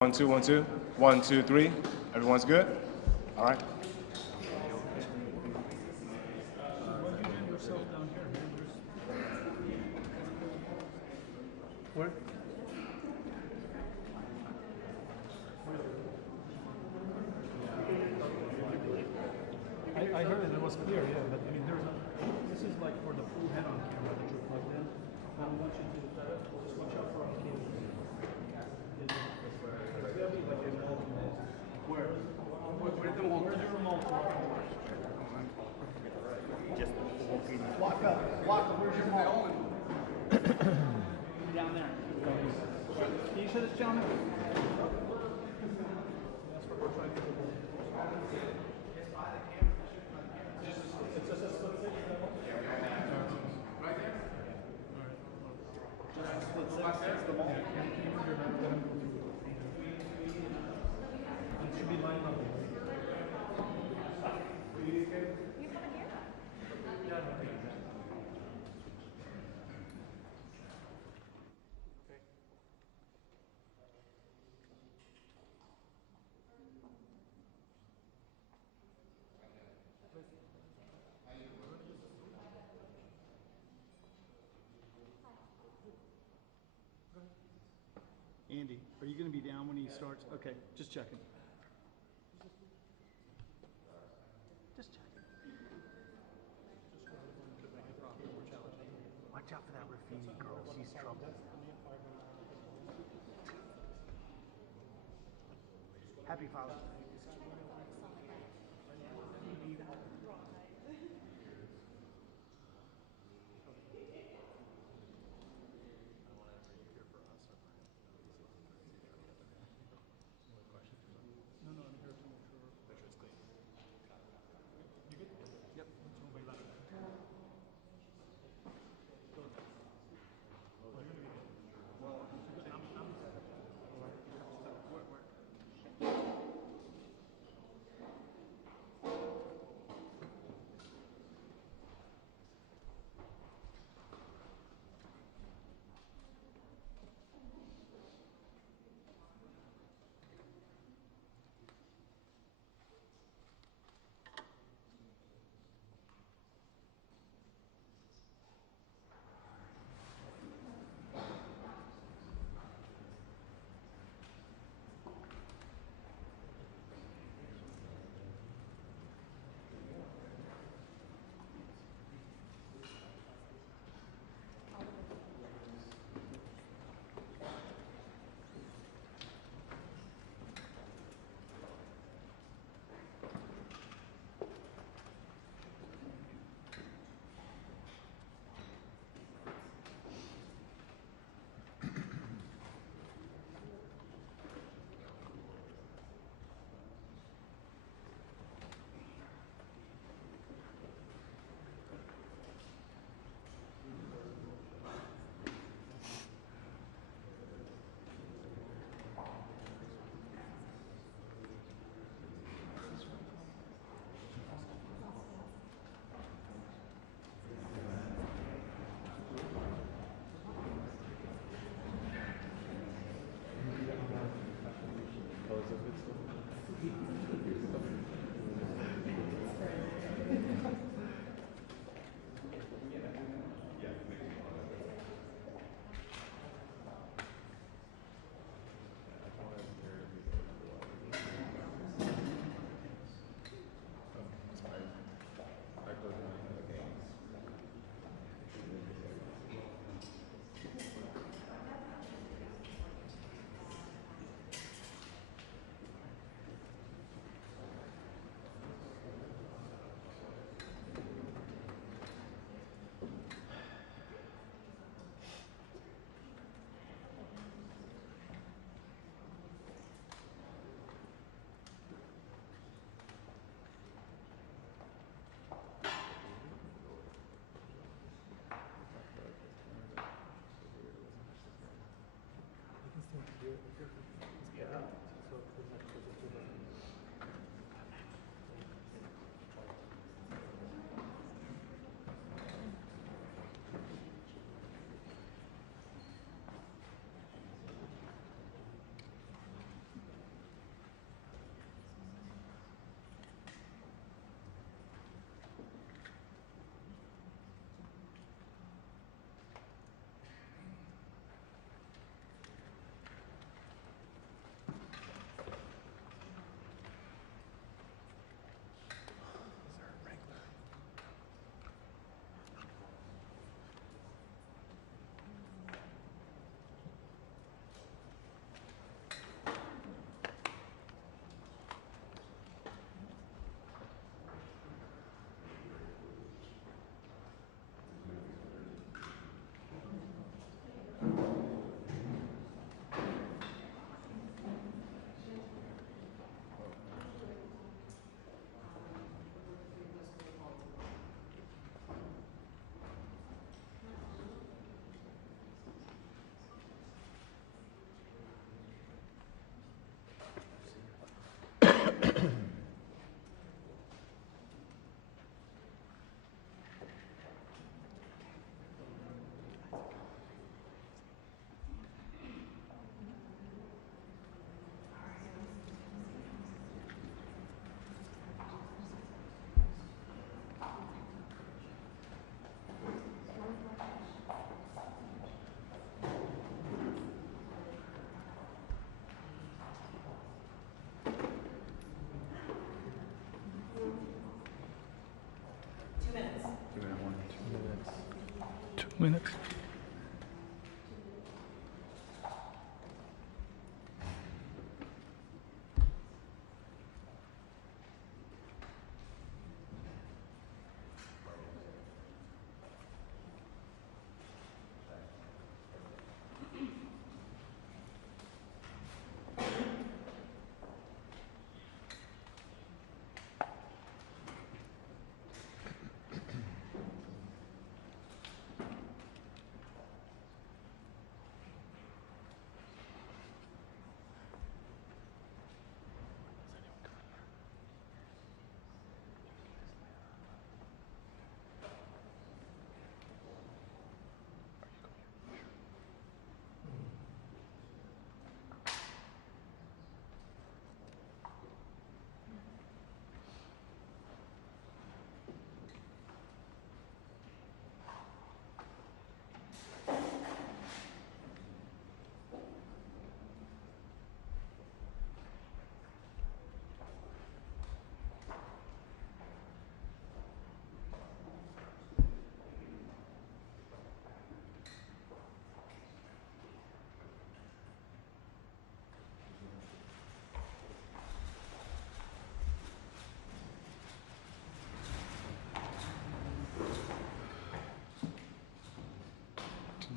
1, 2, 1, 2. 1, 2, 3. Everyone's good? All right. Where? I heard it was clear, yeah, but I mean, this is like for the full head-on camera that you're plugged in. I don't want you to switch up for a cable. There'll be like a multiple. Where the remote? Just walk up. Where's your remote? Down there. Can you show this gentleman? That's what we're trying to do. Andy, are you going to be down when he starts? Okay, just checking. Just checking. Watch out for that Raffini girl. She's trouble. Happy Father's Day.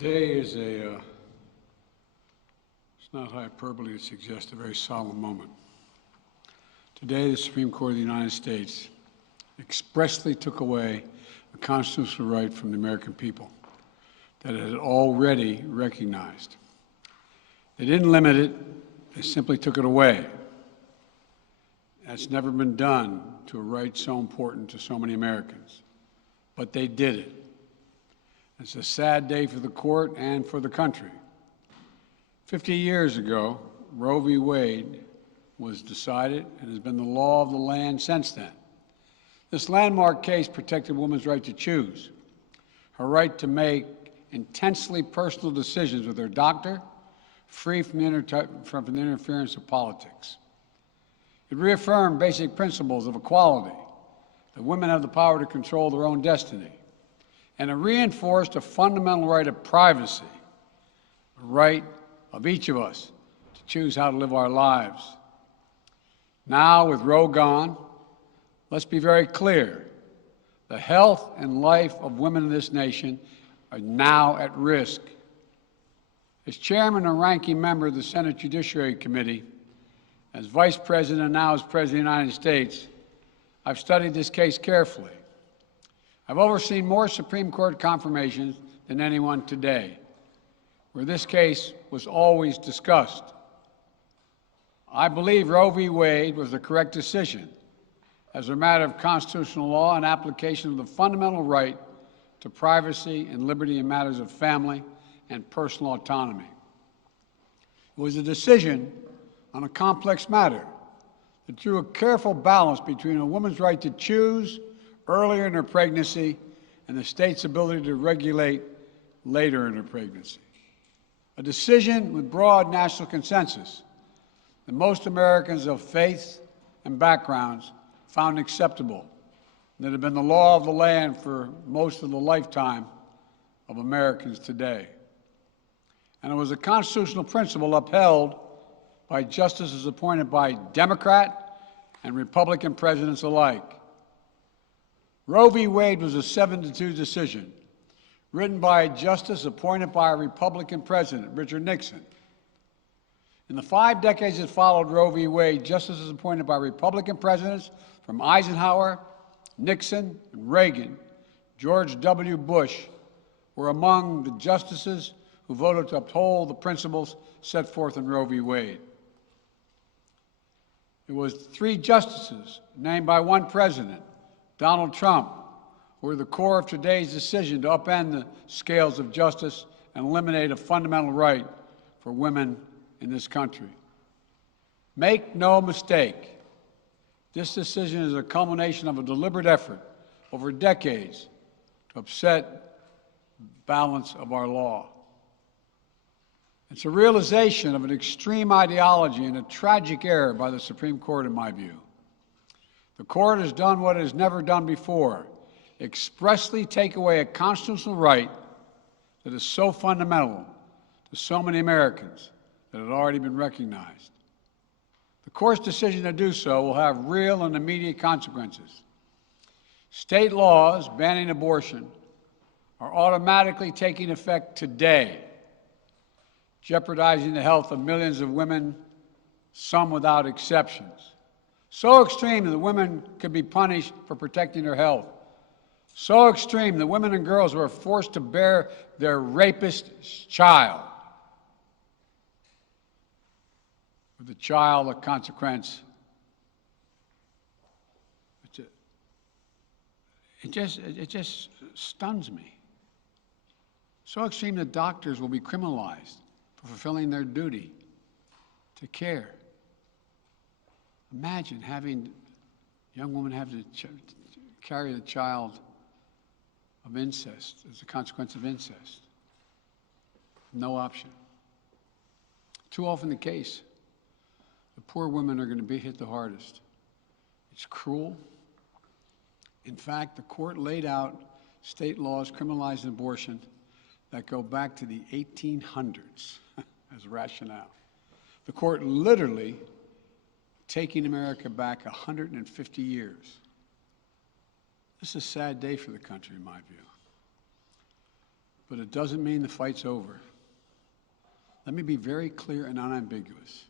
Today is it's not hyperbole to suggest a very solemn moment. Today, the Supreme Court of the United States expressly took away a constitutional right from the American people that it had already recognized. They didn't limit it, they simply took it away. That's never been done to a right so important to so many Americans. But they did it. It's a sad day for the court and for the country. 50 years ago, Roe v. Wade was decided and has been the law of the land since then. This landmark case protected a woman's right to choose, her right to make intensely personal decisions with her doctor, free from the interference of politics. It reaffirmed basic principles of equality, that women have the power to control their own destiny, and it reinforced a fundamental right of privacy, a right of each of us to choose how to live our lives. Now, with Roe gone, let's be very clear. The health and life of women in this nation are now at risk. As chairman and ranking member of the Senate Judiciary Committee, as vice president and now as president of the United States, I've studied this case carefully. I've overseen more Supreme Court confirmations than anyone today, where this case was always discussed. I believe Roe v. Wade was the correct decision as a matter of constitutional law and application of the fundamental right to privacy and liberty in matters of family and personal autonomy. It was a decision on a complex matter that drew a careful balance between a woman's right to choose earlier in her pregnancy and the state's ability to regulate later in her pregnancy. A decision with broad national consensus that most Americans of faith and backgrounds found acceptable, and that have been the law of the land for most of the lifetime of Americans today. And it was a constitutional principle upheld by justices appointed by Democrat and Republican presidents alike. Roe v. Wade was a 7-2 decision, written by a justice appointed by a Republican president, Richard Nixon. In the 5 decades that followed Roe v. Wade, justices appointed by Republican presidents from Eisenhower, Nixon, and Reagan, George W. Bush, were among the justices who voted to uphold the principles set forth in Roe v. Wade. It was 3 justices named by one president, Donald Trump, who were the core of today's decision to upend the scales of justice and eliminate a fundamental right for women in this country. Make no mistake, this decision is a culmination of a deliberate effort over decades to upset the balance of our law. It's a realization of an extreme ideology and a tragic error by the Supreme Court, in my view. The court has done what it has never done before, expressly take away a constitutional right that is so fundamental to so many Americans that had already been recognized. The court's decision to do so will have real and immediate consequences. State laws banning abortion are automatically taking effect today, jeopardizing the health of millions of women, some without exceptions. So extreme that women could be punished for protecting their health. So extreme that women and girls were forced to bear their rapist's child. With the child, a consequence. It just stuns me. So extreme that doctors will be criminalized for fulfilling their duty to care. Imagine having a young woman have to carry the child of incest as a consequence of incest. No option. Too often the case, the poor women are going to be hit the hardest. It's cruel. In fact, the court laid out state laws criminalizing abortion that go back to the 1800s as rationale. The court literally taking America back 150 years. This is a sad day for the country, in my view. but it doesn't mean the fight's over. Let me be very clear and unambiguous.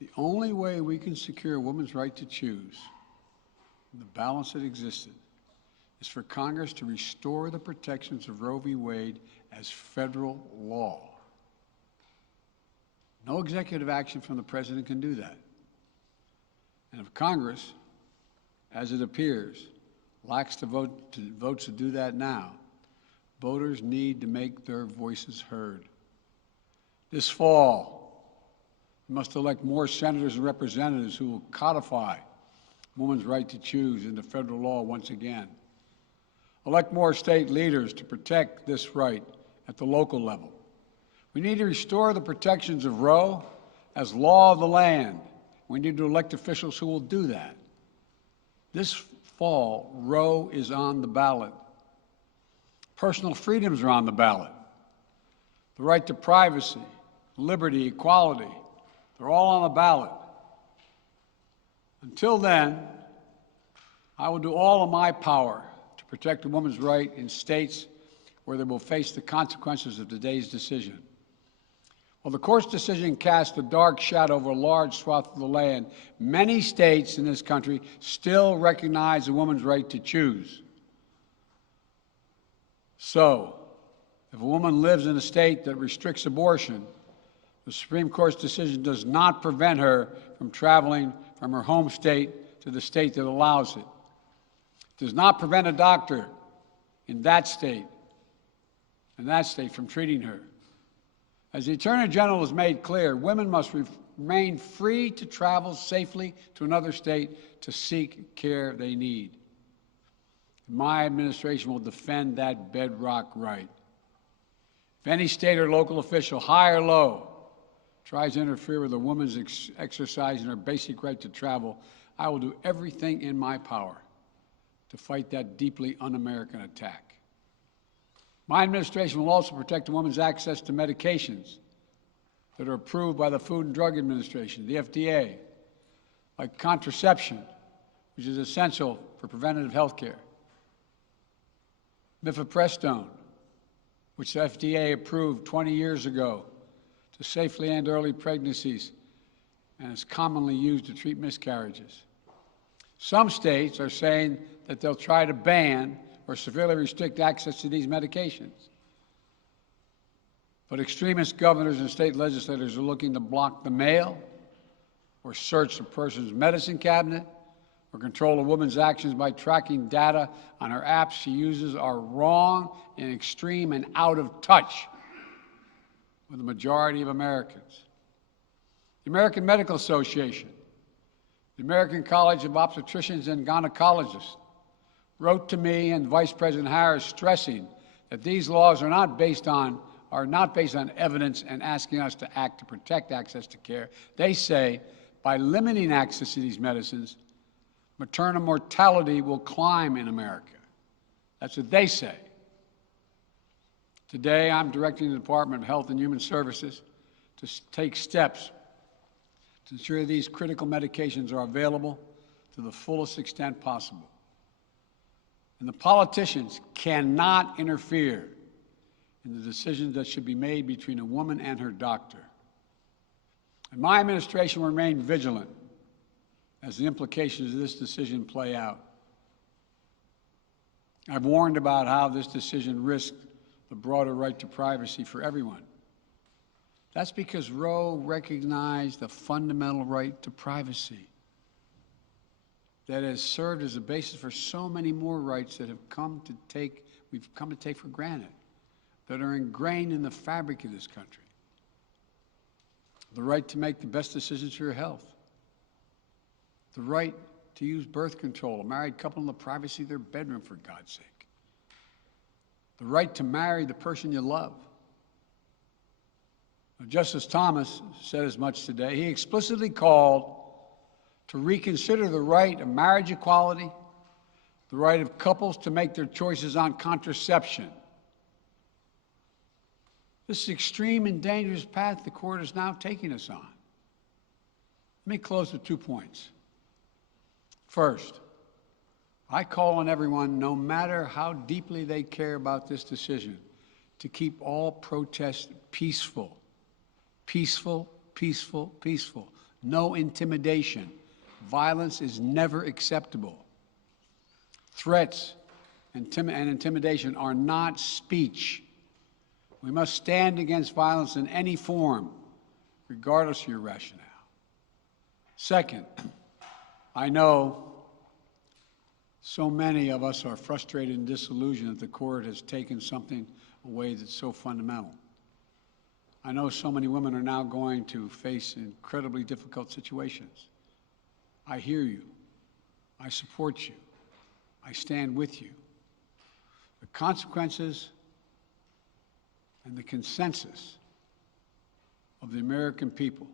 The only way we can secure a woman's right to choose, the balance that existed, is for Congress to restore the protections of Roe v. Wade as federal law. No executive action from the president can do that. And if Congress, as it appears, lacks the votes to do that now, voters need to make their voices heard. This fall, we must elect more senators and representatives who will codify women's right to choose into federal law once again. Elect more state leaders to protect this right at the local level. We need to restore the protections of Roe as law of the land. We need to elect officials who will do that. This fall, Roe is on the ballot. Personal freedoms are on the ballot. The right to privacy, liberty, equality, they're all on the ballot. Until then, I will do all in my power to protect a woman's right in states where they will face the consequences of today's decision. While the court's decision cast a dark shadow over a large swath of the land, many states in this country still recognize a woman's right to choose. So, if a woman lives in a state that restricts abortion, the Supreme Court's decision does not prevent her from traveling from her home state to the state that allows it. It does not prevent a doctor in that state from treating her. As the Attorney General has made clear, women must remain free to travel safely to another state to seek care they need. My administration will defend that bedrock right. If any state or local official, high or low, tries to interfere with a woman's exercising her basic right to travel, I will do everything in my power to fight that deeply un-American attack. My administration will also protect a woman's access to medications that are approved by the Food and Drug Administration, the FDA, like contraception, which is essential for preventative health care, mifepristone, which the FDA approved 20 years ago to safely end early pregnancies and is commonly used to treat miscarriages. Some states are saying that they'll try to ban or severely restrict access to these medications. But extremist governors and state legislators are looking to block the mail or search a person's medicine cabinet or control a woman's actions by tracking data on her apps she uses are wrong and extreme and out of touch with the majority of Americans. The American Medical Association, the American College of Obstetricians and Gynecologists, wrote to me and Vice President Harris stressing that these laws are not based on evidence and asking us to act to protect access to care. They say by limiting access to these medicines, maternal mortality will climb in America. That's what they say. Today, I'm directing the Department of Health and Human Services to take steps to ensure these critical medications are available to the fullest extent possible. And the politicians cannot interfere in the decisions that should be made between a woman and her doctor. And my administration will remain vigilant as the implications of this decision play out. I've warned about how this decision risked the broader right to privacy for everyone. That's because Roe recognized the fundamental right to privacy that has served as a basis for so many more rights that we've come to take for granted, that are ingrained in the fabric of this country. The right to make the best decisions for your health. The right to use birth control, a married couple in the privacy of their bedroom, for God's sake. The right to marry the person you love. Justice Thomas said as much today. He explicitly called to reconsider the right of marriage equality, the right of couples to make their choices on contraception. This extreme and dangerous path the court is now taking us on. Let me close with 2 points. First, I call on everyone, no matter how deeply they care about this decision, to keep all protests peaceful. Peaceful, peaceful, peaceful. No intimidation. Violence is never acceptable. Threats and intimidation are not speech. We must stand against violence in any form, regardless of your rationale. Second, I know so many of us are frustrated and disillusioned that the court has taken something away that's so fundamental. I know so many women are now going to face incredibly difficult situations. I hear you. I support you. I stand with you. The consequences and the consensus of the American people,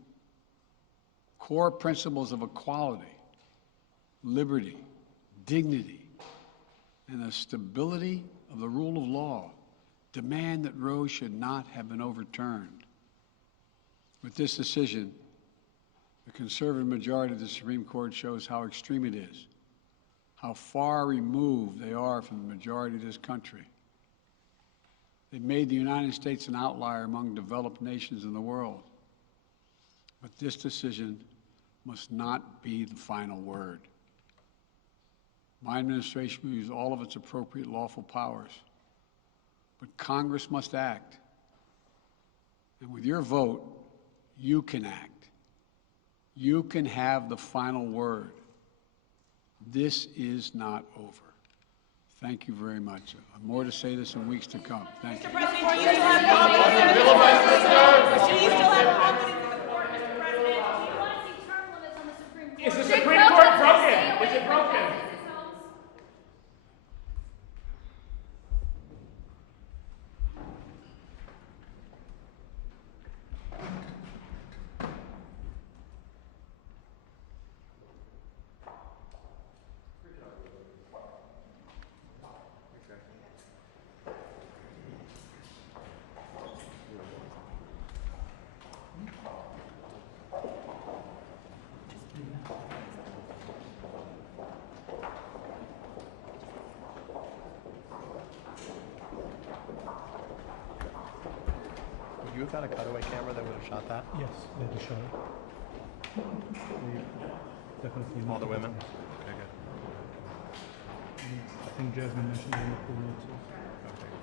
core principles of equality, liberty, dignity, and the stability of the rule of law demand that Roe should not have been overturned. With this decision, the conservative majority of the Supreme Court shows how extreme it is, how far removed they are from the majority of this country. They made the United States an outlier among developed nations in the world. But this decision must not be the final word. My administration will use all of its appropriate lawful powers, but Congress must act. And with your vote, you can act. You can have the final word. This is not over. Thank you very much. More to say this in weeks to come. Thank you. Mr. President, do you still have confidence in the court? Do you still have confidence in the court, Mr. President? Do you want to see term limits on the Supreme Court? Is the Supreme Court broken? Is it broken? Would you have got a cutaway camera that would have shot that? Yes, they had to show it. They definitely. All the women? Okay, good. I think Jasmine mentioned it in the pool notes. Okay.